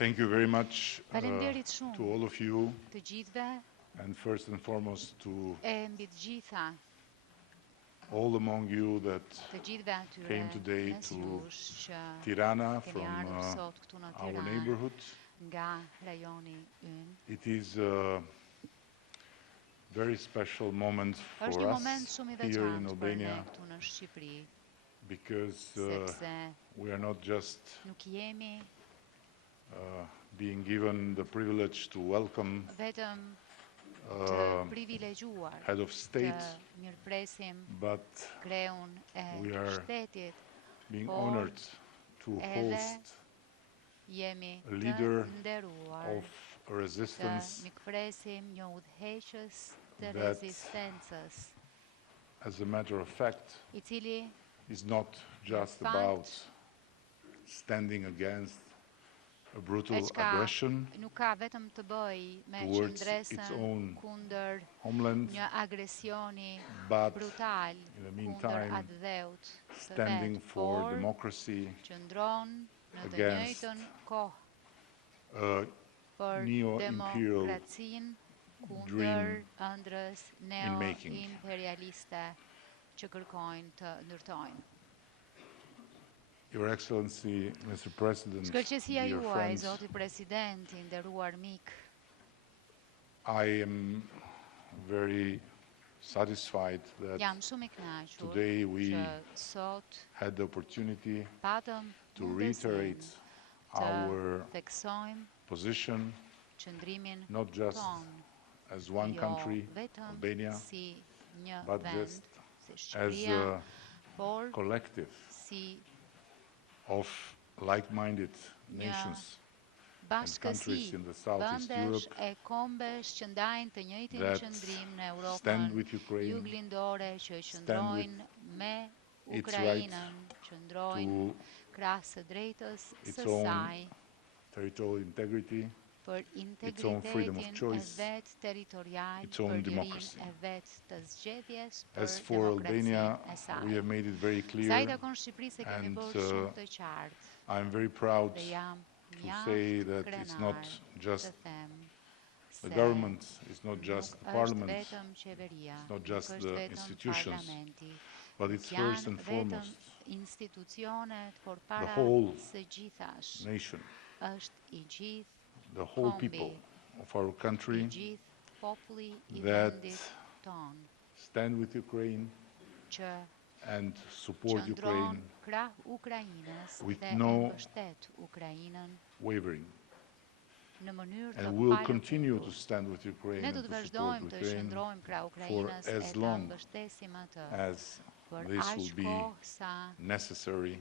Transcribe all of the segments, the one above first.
Thank you very much Faleminderit to shumë all of you, të gjithëve and first and foremost to e mbi të gjitha all among you that të gjithëve atyre came today mes to jush që Tirana keni from ardhur sot këtu në our Tiranë neighborhood. nga rajoni ynë. It is a very special moment Është for një us moment shumë i here in veçantë për ne Albania këtu në Shqipëri, because sepse we are not just nuk jemi being given the privilege to welcome vetëm të privilegjuar head of të state, mirëpresim but kreun e we are shtetit, being por honored to edhe host jemi a të leader nderuar of a të resistance mikpresim një udhëheqës të that, rezistencës, as a matter of fact, i cili is not just fact, about standing against a brutal Eçka aggression nuk ka vetëm të bëj me towards its qëndresën own kundër homeland, një agresioni but brutal in the kundër meantime atë dheut të standing vet, for por democracy qëndron në të against njëjtën kohë a për neo-imperial demokracinë kundër dream ëndrrës in making. neo-imperialiste që kërkojnë të ndërtojnë. Your Excellency, Mr. President, Shkëlqësia dear juaj, friends, Zoti Presidenti, nderuar mik, I am very satisfied that jam shumë i kënaqur today we që sot had the opportunity patëm to mundësinë reiterate të our theksojmë position, qëndrimin not just ton, as one jo country, vetëm Albania, si një but vend, just si as Shqipëria, a por collective si of like-minded një nations bashkësi countries in the Southeast vendesh Europe e kombesh që ndajnë të njëjtin that qëndrim në stand Europën with Ukraine, juglindore, që qëndrojnë me its right Ukrainën, qëndrojnë to krahas së drejtës its së own saj territorial integrity, për its own freedom of integritetin e choice, vet territorial, its own për democracy. lirinë e vet të zgjedhjes, As për for Albania, demokracinë e saj. we have made it very Sa i clear, takon Shqipërisë e kemi and bërë shumë të qartë I'm very proud dhe jam to say that it's not krenar just të them the se government, it's not just nuk the është parliament, vetëm qeveria, it's not nuk just është the vetëm institutions, parlamenti, but it's first janë and vetëm foremost institucionet, por the para whole së gjithash nation, është i gjithë the whole kombi, people of our i country gjithë populli i that vendit ton, stand with Ukraine që and support qëndron Ukraine krah Ukrainës with dhe e no mbështet Ukrainën wavering. në mënyrë të And we'll palë continue to mundur. stand with Ukraine Ne and do to të support vazhdojmë të Ukraine qëndrojmë krah for Ukrainës e as të long mbështesim atë as për this aq will be kohë sa necessary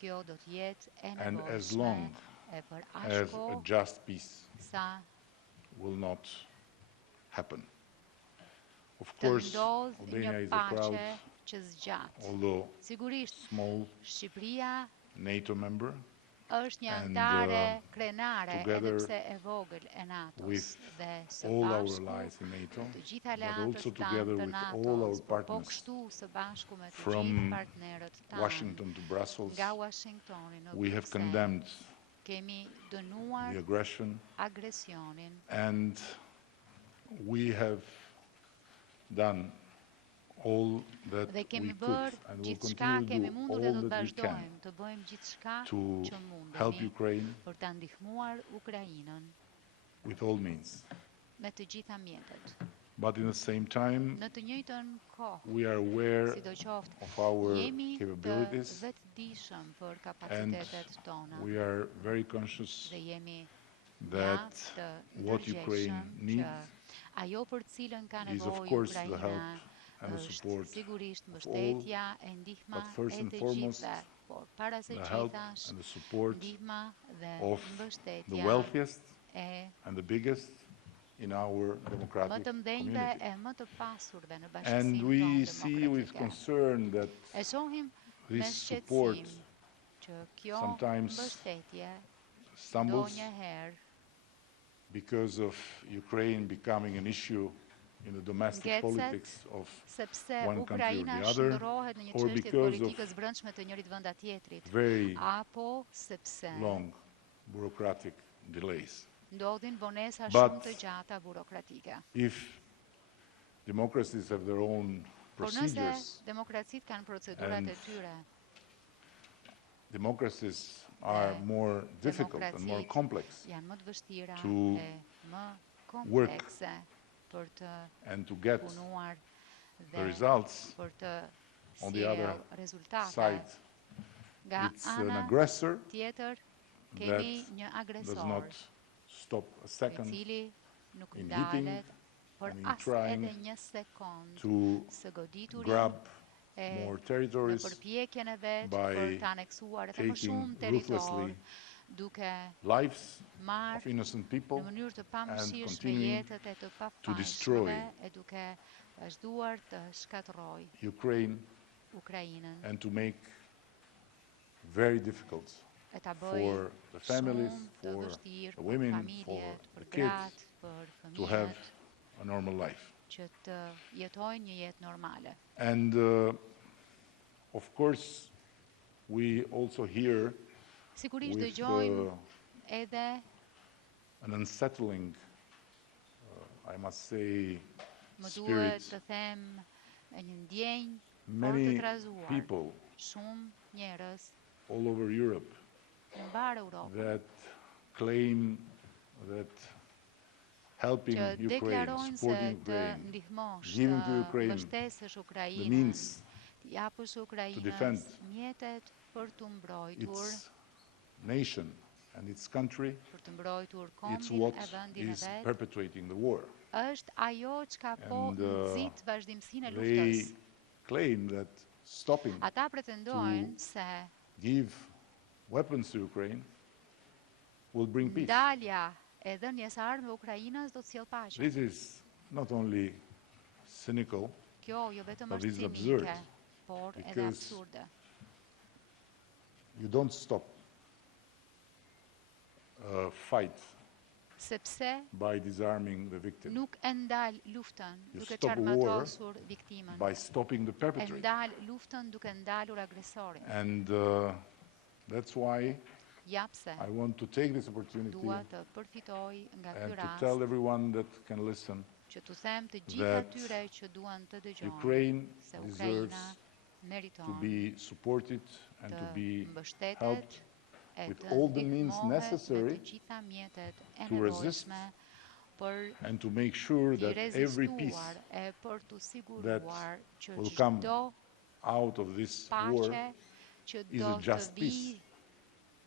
kjo do të jetë e and as nevojshme long e për aq as a kohë just peace sa will not happen. Of të course, ndodh Albania një is a proud, paqe që zgjat. although Sigurisht, small, Shqipëria NATO member, është një and, antare krenare, edhe together pse e vogël e NATO-s with dhe së all our bashku allies in NATO, të gjitha but aleatët also tanë together të with all NATO-s, our por po partners kështu së bashku me të from gjithë partnerët tanë Washington to Brussels, nga Washingtoni në we have Bruxelles, condemned kemi the dënuar aggression agresionin and we have done all that dhe we kemi could bërë and will gjithçka, continue kemi to do mundur dhe all do të that we can vazhdojmë të bëjmë gjithçka to që help mundemi Ukraine për ta ndihmuar Ukrainën with all means. me të gjitha mjetet. But in the same time, Në të njëjtën kohë, we are aware sidoqoftë, of our jemi të capabilities vetëdijshëm për and kapacitetet tona we are very conscious dhe jemi that mjaft të what Ukraine ndërgjegjshëm që needs ajo për cilën ka is of nevojë course the Ukraina help and the është support sigurisht of all, mbështetja e ndihma but first e and të foremost gjithëve, por para së the help gjithash and the support ndihma dhe of the mbështetja wealthiest e and the biggest in our më democratic të mdhenjve community. e më të pasurve në And bashkësinë we tonë see with demokratike. concern that E shohim me this support shqetësim që kjo sometimes mbështetje stumbles ndonjëherë because of Ukraine becoming an issue in the domestic ngecet politics of sepse one country or Ukraina the other, shndërrohet në një or çështje because of politikës brendshme të njërit venda tjetrit, very apo sepse long bureaucratic delays. ndodhin vonesa But shumë të gjata burokratike. If democracies have their own Por nëse procedures, demokracitë kanë procedurat and e tyre, democracies are more difficult and more demokracitë complex janë më të vështira to e më komplekse për të and to get punuar the dhe results, për të on the other sjellë rezultate. side, Nga it's an ana aggressor tjetër, that kemi një does agresor not stop a i second cili nuk in hitting ndalet për and in as trying edhe një sekond to së goditurin grab e more në territories përpjekjen e vet by për të aneksuar edhe më taking shumë territor, ruthlessly duke lives of marrë innocent people në mënyrë të and pamëshirshme continuing jetët e të to destroy pafajshme e duke vazhduar të shkatërrojë Ukraine Ukrainën and to make very difficult e ta bëjë for the families, shumë të for vështirë the për women, for familjet, për the kids gratë, për to have fëmijët a normal life. që të jetojnë një jetë normale. And of course, we also hear Sigurisht with dëgjojmë edhe an unsettling, I must say, më duhet spirit. të them e një ndjenjë fort të Many trazuar. people Shumë njerëz all over Europe në mbar Europën that claim that helping që Ukraine, deklarojnë se supporting të Ukraine, ndihmosh, giving të to Ukraine mbështesësh the Ukrainën, means të japësh defend Ukrainës mjetet për të mbrojtur, its nation and its country, për të mbrojtur it's kombin what e vendin e is vet, perpetuating the war. është ajo çka po And nxit vazhdimsinë e they luftës. claim that stopping Ata pretendojnë se give weapons to Ukraine will bring peace. ndalja e dhënies armëve Ukrainës do të sjellë paqe. This is not only cynical, Kjo jo vetëm but është this is absurd, cinike, por edhe because absurde. you don't stop a fight Sepse by disarming the victim, nuk e ndal luftën You duke stop war çarmatosur viktimën. by stopping the E perpetrator. ndal luftën duke ndalur agresorin. And that's why Japse I want to take this opportunity dua të përfitoj nga ky and to rast tell everyone that can listen që t'u them të gjithë that atyre që duan të dëgjojnë Ukraine se deserves Ukraina to meriton be supported and to të be mbështetet helped e with të all the means ndihmohet me necessary të gjitha mjetet e to resist nevojshme për and to make sure t'i that every peace rezistuar e për t'u siguruar që will come çdo out of this war paqe që is do a të just vi peace,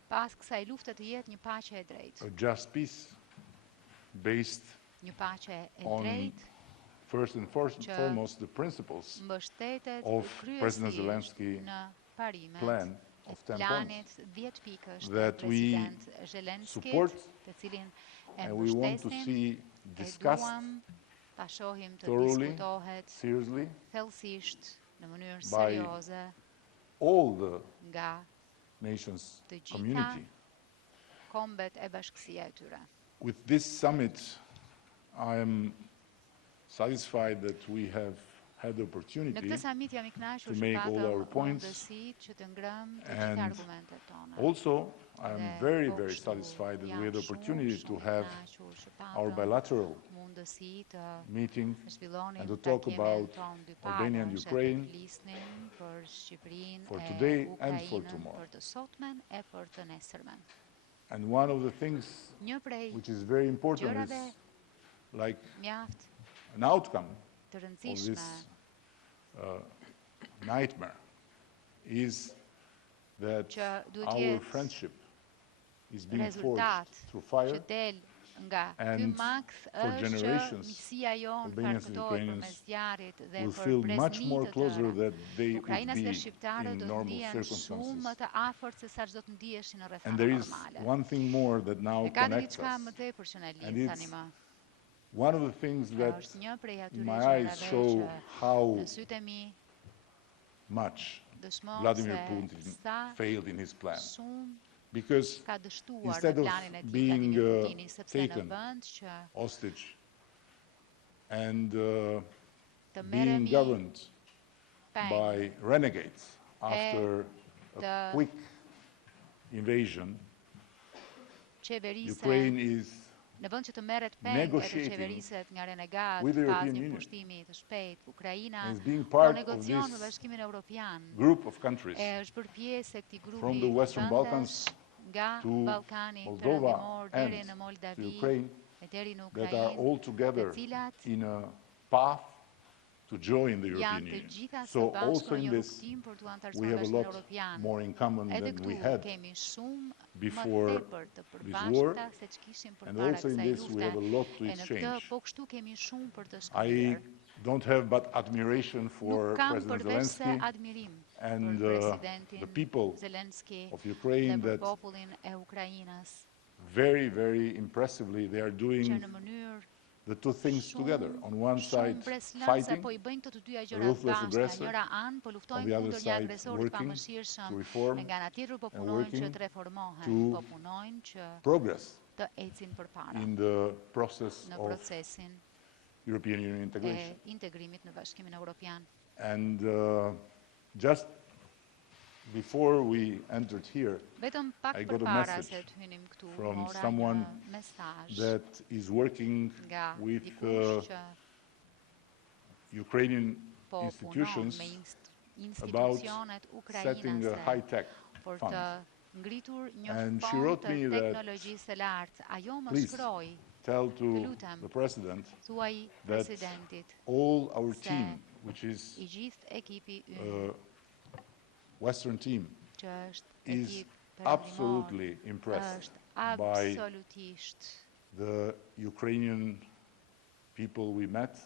pas kësaj lufte të jetë një paqe e drejtë. a just peace based Një paqe e on drejtë first and që foremost the principles mbështetet of President kryesisht Zelensky në parimet plan e of 10 planit points 10 pikësh të that we President Zelenskit, support të cilin e and we want to mbështesim, see e discussed duam ta shohim të thoroughly, diskutohet seriously thellësisht në mënyrë by serioze all the nga nations të gjitha community. kombet e bashkësia e tyre. With this summit, I am satisfied that we have had the Në opportunity këtë samit jam I kënaqur to që make all our patëm points, mundësitë që të ngrëm të and gjitha argumentet tona. also I am Dhe very, po very kështu satisfied that jam we had the shumë, opportunity to shumë have kënaqur që our patëm bilateral mundësi të meeting zhvillonim and to talk takimin about ton Albania and dypalësh e të Ukraine flisnim për Shqipërinë for e today and for Ukrainën tomorrow. për të sotmen e për të nesërmen. And one of the things Një prej which is very important gjërave is like mjaft an outcome të of rëndësishme this nightmare is that që duhet our jetë friendship is being rezultat forged through që fire del nga ky and maks for është që generations, misia jonë Albanians and farkëtohet Ukrainians përmes zjarrit dhe will për feel much more breznitë të closer tëra. than they would Ukrainës be dhe shqiptarët in do të normal ndihen shumë më circumstances. të afërt se sa çdo të ndiheshin në And rrethana there is normale. one thing more that now E ka connects diçka us. më tepër që na And lidh it's tani më. one of the things Kjo that është një prej in atyre my eyes gjërave show që how në sytë e mi much dëshmon Vladimir se Putin sa failed in his plan. shumë Because ka dështuar në instead of planin e tij being Vladimir Putini, sepse në taken vend që hostage and të being merremi governed peng by renegades after të a quick invasion, qeverise, Ukraine is në vend që të merret peng edhe negotiating qeveriset nga renegat, with the pas European një Union pushtimi të shpejt, Ukraina and is being po part of negocion me this Bashkimin Evropian. group of countries E është bërë pjesë e këtij from grupi the Western vendesh Balkans nga to Ballkani Moldova Perëndimor deri and në to Moldavi Ukraine e deri në that are Ukrainë, all together të cilat in a path to join the European janë të Union. gjitha së So bashku also në in një this rrugtim për t'u we antarësuar have a Bashkimin lot Evropian. more in common Edhe than we këtu had kemi shumë më before tepër të this war, përbashkëta se ç'kishim and përpara also in kësaj this we lufte. have a lot to E në këtë exchange. po kështu kemi shumë për të I shkëmbyer. don't have but admiration for Nuk kam President përveç se Zelensky admirim and për Presidentin the people Zelenski of dhe Ukraine për that popullin e Ukrainës, very, very impressively they are që doing në mënyrë the two things together. On one shumë side, breslëse fighting, po i bëjnë këto të dyja gjëra ruthless bashkë. Nga aggressor, njëra anë po on luftojnë the other kundër një side, agresorit working pamëshirshëm, to reform e nga ana tjetër po and punojnë që working të reformohen, to po punojnë që progress të ecin përpara in the process në of procesin European Union e integration. integrimit në Bashkimin Evropian. And just before we entered here, Vetëm pak I got a përpara message se të hynim këtu, from mora someone një mesazh that is working nga with dikush që Ukrainian po punon institutions me about institucionet setting a ukrainase high-tech për fund. të ngritur një And she fond wrote të me that, teknologjisë së lartë. Ajo më please, shkroi, tell të to lutem, the President thuaj that Presidentit, all our se team, which is i gjithë ekipi a ynë, Western team, që është is ekip perëndimor, absolutely impressed është by absolutisht the Ukrainian people we met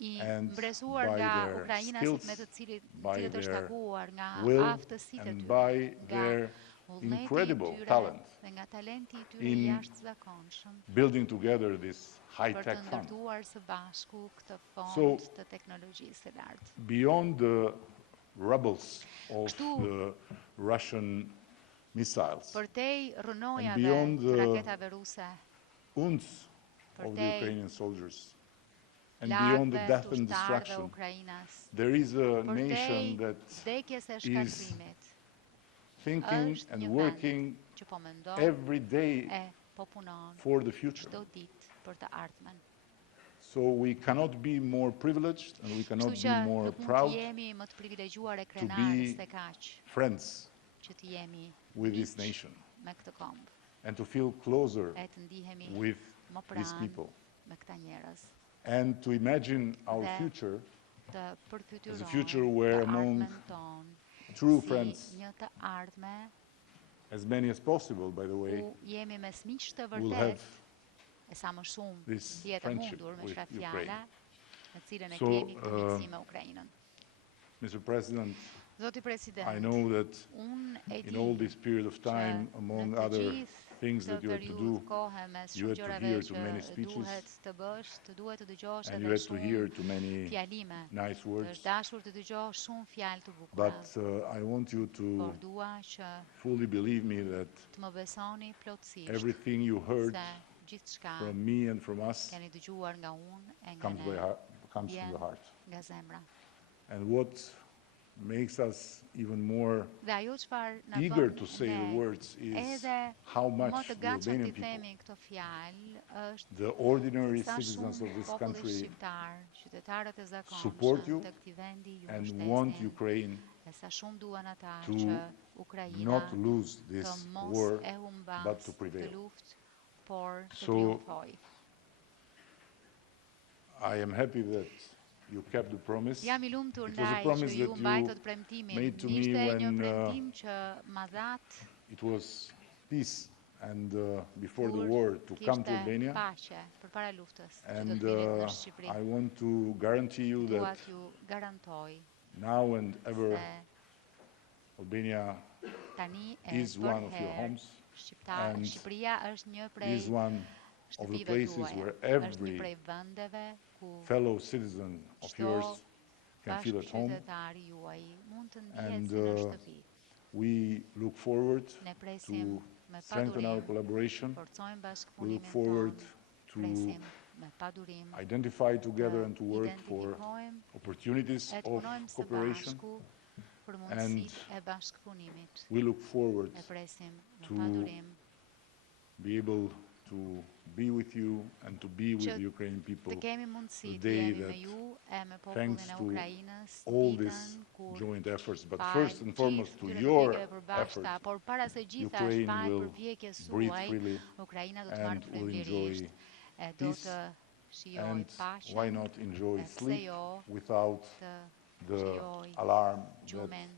i and mbresuar by nga their ukrainasit skills, me të cilët by është their takuar, nga will, aftësitë e and tyre, by nga their vullneti i incredible tyre talent dhe nga talenti i tyre in jashtëzakonshëm building together this për të high-tech fund. ndërtuar së bashku këtë fond So, të teknologjisë së lartë. beyond the rubbles of Kështu, the Russian missiles përtej and rrënojave beyond të the raketave ruse, wounds of the përtej Ukrainian soldiers and beyond the larve death të and ushtarëve destruction, Ukrainas, there is a përtej nation that vdekjes e is shkatrimit, thinking është and një working vend që po mendon every day e po punon for the future. çdo ditë për të ardhmen. So we cannot be more privileged and we cannot Kështu be që more nuk mund proud të jemi më të privilegjuar e to krenarës be se kaq friends që të jemi with this miq nation me këtë kombë and to feel closer e të ndihemi with më these pranë people me këta njerëz and to imagine our dhe future të as a future përfytyrojmë where të among ardhmen tonë true si friends, një të ardhme as many as possible, by the way, ku jemi mes miq të will have vërtet e sa më shumë this të jetë e friendship mundur me with shta Ukraine. fjala në cilën e So, kemi këtë miqësi me Ukrainën. Mr. President, Zoti I President, know that unë e in all di this period of time, among në të other gjithë things këtë that you had to periudhë do, kohe mes you shumë had to gjërave hear to që many speeches duhet të bësh, të duhet të dëgjosh and you edhe had to hear shumë to many fjalime. nice Të words, është dashur të dëgjosh shumë fjalë të bukura, but I want you to por dua që fully believe me that të më besoni plotësisht everything you heard se gjithçka from me and from us keni dëgjuar nga unë e nga comes ne comes from vjen the heart. nga zemra. And what makes us even more Dhe ajo çfarë na eager bën to say the ne words is edhe how më much të the gatshëm Albanian të people, themi këto fjalë është the ordinary sa citizens of shumë this populli country, shqiptar, qytetarët e support you zakonshëm të këtij vendi ju and want mbështesin, Ukraine e sa shumë duan ata to që Ukraina not lose të this mos war, e humbas but to të prevail. luftë, por të So, triumfojë. I am happy that you kept the promise. Jam I lumtur It was a ndaj që promise ju that mbajtët you premtimin. made to me Ishte një when premtim që ma dhat it was peace and before the kur war to come to kishte Albania. paqe përpara luftës që do And të vinit në Shqipëri. I want to guarantee you Dua that t'ju garantoj now and ever se Albania tani e is one of your përherë homes, Shqiptar, and Shqipëria është një prej is one of the shtëpive places tuaja. where Është një every prej vendeve ku fellow citizen of çdo yours can feel at home. bashkëqytetari juaj mund të ndihet And si në shtëpi. we look forward Ne presim to me strengthen our padurim, collaboration. forcojmë We look bashkëpunimin forward tonë, to presim me padurim, identify together and to work for identifikojmë opportunities e të of punojmë së cooperation. bashku për And mundësitë e bashkëpunimit. we look forward E presim me to padurim be able to be with you and to be with the Ukrainian people Të kemi mundësi the të day jemi me that, ju e me popullin thanks e to Ukrainës, all ditën these kur joint efforts, but pa first and foremost to gjithë your këtyre përbashkëta, efforts, por para se gjitha Ukraine shfaq will përpjekjes breathe suaj, freely Ukraina do të marrë and will enjoy frymëlirisht e do peace, të shijoj and paqen, why not enjoy pse sleep jo without të the shijoj alarm that gjumen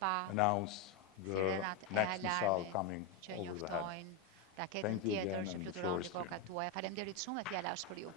pa announce the sirenat e next missile alarmit coming që over the head. njoftojnë raketën Thank you tjetër again, që and the fluturon floor mbi is to you. kokat tuaja. Faleminderit shumë e fjala është për ju.